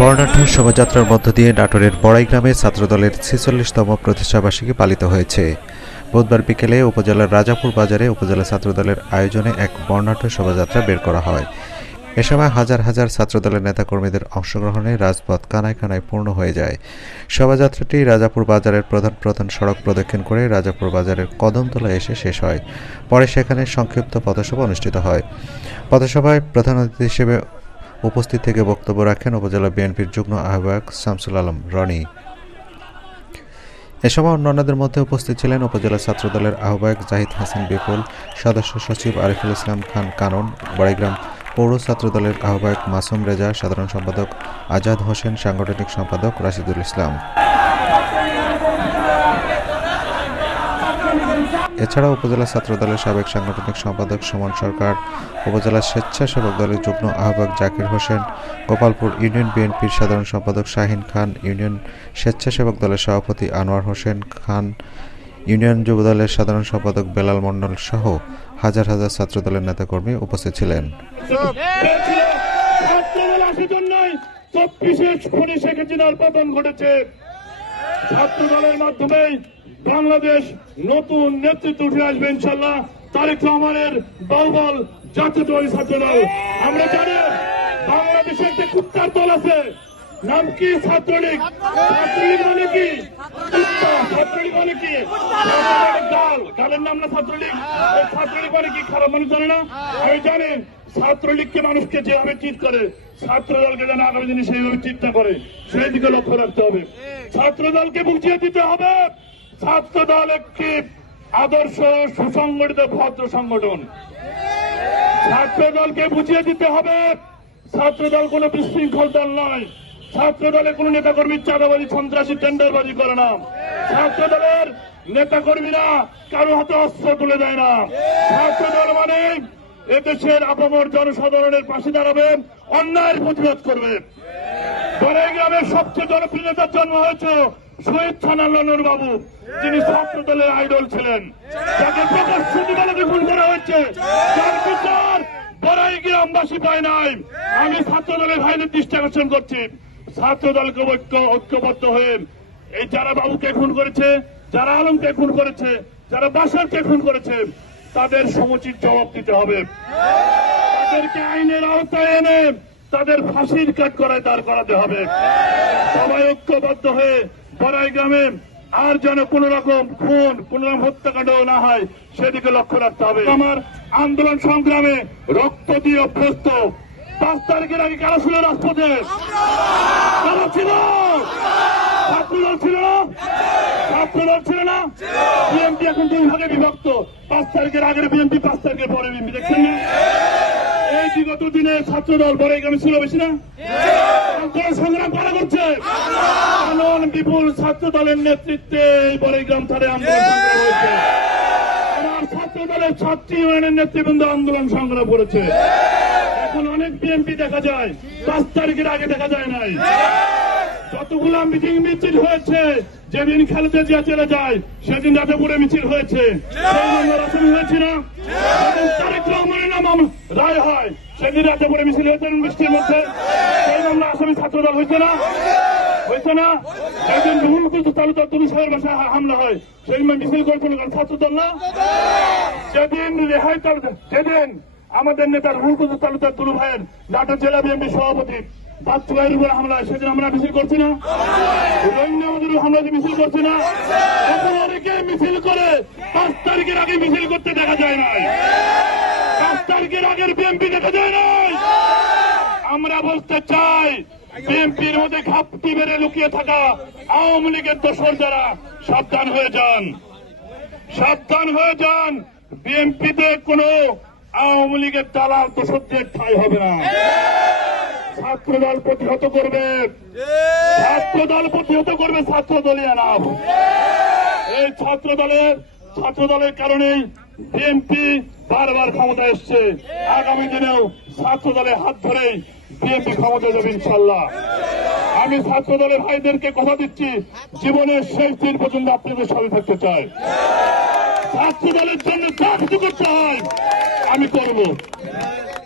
বর্ণাঢ্য শোভাযাত্রার মধ্য দিয়ে নাটোরের বড়াই গ্রামে ছাত্রদলের ছেচল্লিশতম প্রতিষ্ঠাবার্ষিকী পালিত হয়েছে। বুধবার বিকেলে উপজেলার রাজাপুর বাজারে উপজেলা ছাত্রদলের আয়োজনে এক বর্ণাঢ্য শোভাযাত্রা বের করা হয়। এ সময় হাজার হাজার ছাত্রদলের নেতাকর্মীদের অংশগ্রহণে রাজপথ কানায় কানায় পূর্ণ হয়ে যায়। শোভাযাত্রাটি রাজাপুর বাজারের প্রধান প্রধান সড়ক প্রদক্ষিণ করে রাজাপুর বাজারের কদমতলা এসে শেষ হয়। পরে সেখানে সংক্ষিপ্ত পথসভা অনুষ্ঠিত হয়। পথসভায় প্রধান অতিথি হিসেবে উপস্থিত থেকে বক্তব্য রাখেন উপজেলা বিএনপির যুগ্ম আহ্বায়ক শামসুল আলম রনি। এ সময় অন্যান্যদের মধ্যে উপস্থিত ছিলেন উপজেলা ছাত্রদলের আহ্বায়ক জাহিদ হাসান বিপুল, সদস্য সচিব আরিফুল ইসলাম খান কানন বড়াইগ্রাম পৌর ছাত্র দলের আহ্বায়ক মাসুম রেজা, সাধারণ সম্পাদক আজাদ হোসেন, সাংগঠনিক সম্পাদক রাশিদুল ইসলাম। এছাড়া উপজেলা ছাত্র দলের সাবেক সাংগঠনিক সম্পাদক সুমন সরকার, উপজেলা স্বেচ্ছাসেবক দলের যুগ্ম আহ্বায়ক জাকির হোসেন, গোপালপুর ইউনিয়ন বিএনপির সাধারণ সম্পাদক শাহিন খান, ইউনিয়ন স্বেচ্ছাসেবক দলের সভাপতি আনোয়ার হোসেন খান, ইউনিয়ন যুবদলের সাধারণ সম্পাদক বেলাল মণ্ডল সহ হাজার হাজার ছাত্রদলের নেতাকর্মী উপস্থিত ছিলেন। ছাত্রদল আসার জন্যই চব্বিশে খুনি শেখ হাসিনার পতন ঘটেছে। ছাত্র দলের মাধ্যমে বাংলাদেশ নতুন নেতৃত্ব উঠে আসবে ইনশাল্লাহ তারেক রহমানের বাউবল জাতীয়তাবাদী ছাত্র দল আমরা জানি বাংলাদেশে একটা কুত্তার দল আছে। নাম কি ছাত্রলীগ? ছাত্রলীগ মানে কি? ছাত্রলীগ মানে কি? দল। দলের নাম না ছাত্রলীগ? ছাত্রলীগ মানে কি? খারাপ মানুষ জানে না? আমি জানেন ছাত্রলীগকে মানুষকে যেভাবে করে, ছাত্র দলকে যেন আগামী দিনে সেইভাবে চিন্তা করে, সেই দিকে লক্ষ্য রাখতে হবে। ছাত্র দলকে বুঝিয়ে দিতে হবে, ছাত্র দল একটি আদর্শ, সুসংগঠিত, ভদ্র সংগঠন। ছাত্র দলকে বুঝিয়ে দিতে হবে, ছাত্র দল কোনো বিশৃঙ্খল দল নয়। ছাত্র দলে কোনো নেতাকর্মী চাঁদাবাজি, সন্ত্রাসী টেন্ডারবাজি করে না। ছাত্র দলের নেতাকর্মীরা কারও হাতে অস্ত্র তুলে দেয় না। ছাত্র দল মানে এদেশের আপামর জনসাধারণের পাশে দাঁড়াবে, অন্যায়ের প্রতিরোধ করবে। গ্রামের সবচেয়ে জনপ্রিয় নেতার জন্ম হয়েছে শহীদ ছানাল্লানুর বাবু। যিনি ছাত্র দলের আইডল ছিলেন। তাকে প্রকাশ্য দিবালকে খুন করা হয়েছে। বড়াই গ্রামবাসী পায় নাই। আমি ছাত্র দলের ভাইদের দৃষ্টি আকর্ষণ করছি। ছাত্র দলকে ঐক্য ঐক্যবদ্ধ হয়ে এই যারা বাবুকে খুন করেছে, যারা আলমকে খুন করেছে, যারা বাসারকে খুন করেছে, তাদের সমুচিত জবাব দিতে হবে। তাদেরকে আইনের আওতায় এনে তাদের ফাঁসির কাঠ করায় দাঁড় করাতে হবে। সবাই ঐক্যবদ্ধ হয়ে বড়াই গ্রামে আর যেন কোন রকম খুন, কোন রকম হত্যাকাণ্ড না হয়, সেদিকে লক্ষ্য রাখতে হবে। আমার আন্দোলন সংগ্রামে রক্ত দিয়ে অভ্যস্ত পাঁচ তারিখের আগে কারা ছিল রাজপথে? কারা ছিল? ছাত্রদল ছিল না? ছাত্রদল ছিল না? বিএনপি এখন দুই ভাগে বিভক্ত। পাঁচ তারিখের আগের বিএনপি, পাঁচ তারিখের পরে বিএনপি, দেখছেন না? এই বিগত দিনে ছাত্র দল বড় গ্রামে ছিল বেশি না? সংগ্রাম কারা করছে? আনন্দ বিপুল ছাত্র দলের নেতৃত্বে এই বড়াই গ্রাম থানে আন্দোলন ছাত্র দলের ছাত্রী ইউনিয়নের নেতৃবৃন্দ আন্দোলন সংগ্রাম করেছে। এখন অনেক বিএনপি দেখা যায়। পাঁচ তারিখের আগে দেখা যায় নাই। যতগুলো মিটিং মিছিল হয়েছে, যেদিন খেলতে জিয়া চলে যায়, সেদিন রাজাপুরে মিছিল হয়েছে। সেই রায় হয়। সেদিন রাজাপুরে মিছিল হয়েছে বৃষ্টির মধ্যে। সেই মামলা আসামি ছাত্রদল হয়েছে না? হয়েছে না? যেদিন রুহুল কুদ্দুস তালুকদার তুলি সাহেবের বাসায় হামলা হয় সেদিন মিছিল করে কোনো ছাত্রদল না? যেদিন রেহাই তাল- যেদিন আমাদের নেতা রুহুল তালুকদার তুলু ভাইয়ের নাটোর জেলা বিএনপি সভাপতি আমরা না? না? দেখা যায় নাই। আমরা বলতে চাই, বিএনপির মধ্যে ঘাপটি বেড়ে লুকিয়ে থাকা আওয়ামী লীগের দোষর যারা, সাবধান হয়ে যান। সাবধান হয়ে যান। বিএনপিতে কোন আওয়ামী লীগের দালাল দোষরদের ঠাই হবে না। ছাত্র দল প্রতিহত করবে। ছাত্র দল প্রতিহত করবে ছাত্র দলীয় নাম এই ছাত্র দলের ছাত্র দলের কারণেই বিএনপি বারবার ক্ষমতা এসছে। আগামী দিনেও ছাত্র দলের হাত ধরেই বিএনপি ক্ষমতা যাবে ইনশাল্লাহ আমি ছাত্র দলের ভাইদেরকে কথা দিচ্ছি। জীবনের শেষ দিন পর্যন্ত আপনাদের সাথে থাকতে চাই। ছাত্র দলের জন্য যা কিছু করতে হয় আমি করব।